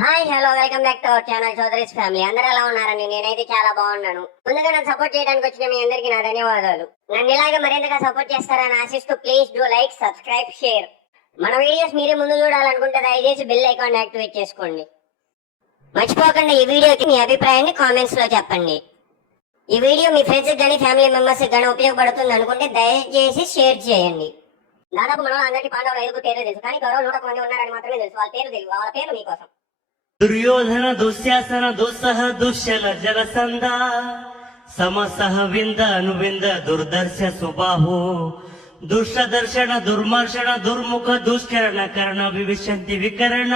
Hi hello welcome back to our channel Chowdary's family అందరూ ఎలా ఉన్నారని నేనైతే చాలా బాగున్నాను. ముందుగా నన్ను సపోర్ట్ చేయడానికి వచ్చిన మీ అందరికీ నా ధన్యవాదాలు. నన్ను ఇలాగే మరింతగా సపోర్ట్ చేస్తారని ఆశిస్తూ please do like subscribe share మన వీడియోస్ మీరే ముందు చూడాలనుకుంటే దయచేసి బిల్ ఐకాన్ యాక్టివేట్ చేసుకోండి. మర్చిపోకుండా ఈ వీడియోకి మీ అభిప్రాయాన్ని కామెంట్స్లో చెప్పండి. ఈ వీడియో మీ ఫ్రెండ్స్కి కానీ ఫ్యామిలీ మెంబర్స్కి కానీ ఉపయోగపడుతుంది అనుకుంటే దయచేసి షేర్ చేయండి. దాదాపు మనం అందరికీ పాండవులు ఐదుగురు పేరు తెలుసు. కానీ గౌరవ నూట మంది ఉన్నారని మాత్రమే తెలుసు. వాళ్ళ పేరు తెలియదు వాళ్ళ పేరు మీకోసం. దుర్యోధన దుశ్శాసన దుస్సహ దుశ్శల జలసంద సమసహ వింద అనువింద దుర్దర్శ సుబాహు. దుష్టదర్శన దుర్మర్షణ దుర్ముఖ దుష్కరణ కరణ వివిశంతి వికరణ.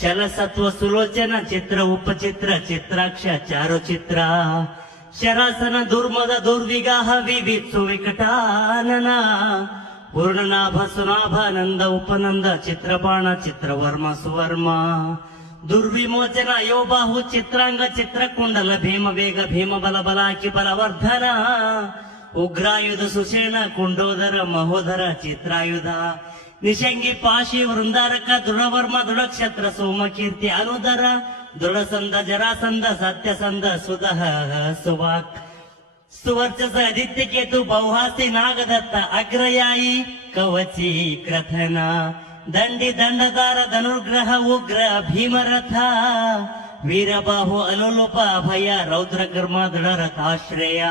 శల సత్వ సులోచన చిత్ర ఉపచిత్ర చిత్రాక్ష చారు చిత్ర శరాసన దుర్మద దుర్విగాహ వివిత్సు వికటానన. పూర్ణనాభ సునాభ నంద ఉపనంద చిత్రపాణ చిత్రవర్మ సువర్మ. ದುರ್ವಿಮೋಚನ ಅಯೋಬಾಹು ಚಿತ್ರಾಂಗ ಚಿತ್ರಕುಂಡಲ ಭೀಮ ಬೇಗ ಭೀಮ ಬಲ ಬಲಾಕಿ ಬಲವರ್ಧನ. ಉಗ್ರಾಯುಧ ಸುಸೇನ ಕುಂಡೋದರ ಮಹೋದರ ಚಿತ್ರಾಯುಧ. ನಿಶಂಗಿ ಪಾಶಿ ವೃಂದಾರಕ ದೃಢವರ್ಮ ದೃಢಕ್ಷತ್ರ ಸೋಮಕೀರ್ತಿ ಅನುದರ. ದೃಢಸಂದ ಜರಾಸಂದ ಸತ್ಯಸಂದ ಸುಧ ಸುವಾಕ್. ಸುವರ್ಚಸ ಆದಿತ್ಯಕೇತು ಬೌಹಾಸಿ ನಾಗದತ್ತ ಅಗ್ರಯಾಯಿ ಕವಚಿ ಕ್ರಥನ. ದಂಡಿ ದಂಡದಾರ ಧನುರ್ಗ್ರಹ ಉಗ್ರ ಭೀಮರಥ, ವೀರಬಾಹು ಅನುಲುಪ ಅಭಯ ರೌದ್ರ ಕರ್ಮ ದೃಢರಥಾಶ್ರಯ,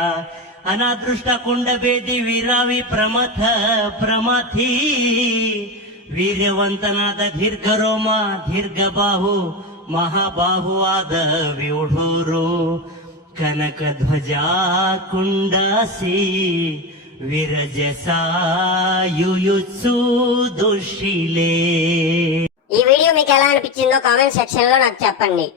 ಅನಾದೃಷ್ಟ ಕುಂಡಬೇದಿ ವೀರಾವಿ ಪ್ರಮಥ ಪ್ರಮಥಿ, ವೀರ್ಯವಂತನಾದ ದೀರ್ಘರೋಮ ದೀರ್ಘಬಾಹು ಮಹಾಬಾಹುವಾದ ವ್ಯೂಢೂರು ಕನಕ ಧ್ವಜ ಕುಂಡಸಿ విరజసాయుయుత్సుదుషిలే ఈ వీడియో మీకు ఎలా అనిపించిందో కామెంట్ సెక్షన్లో నాకు చెప్పండి.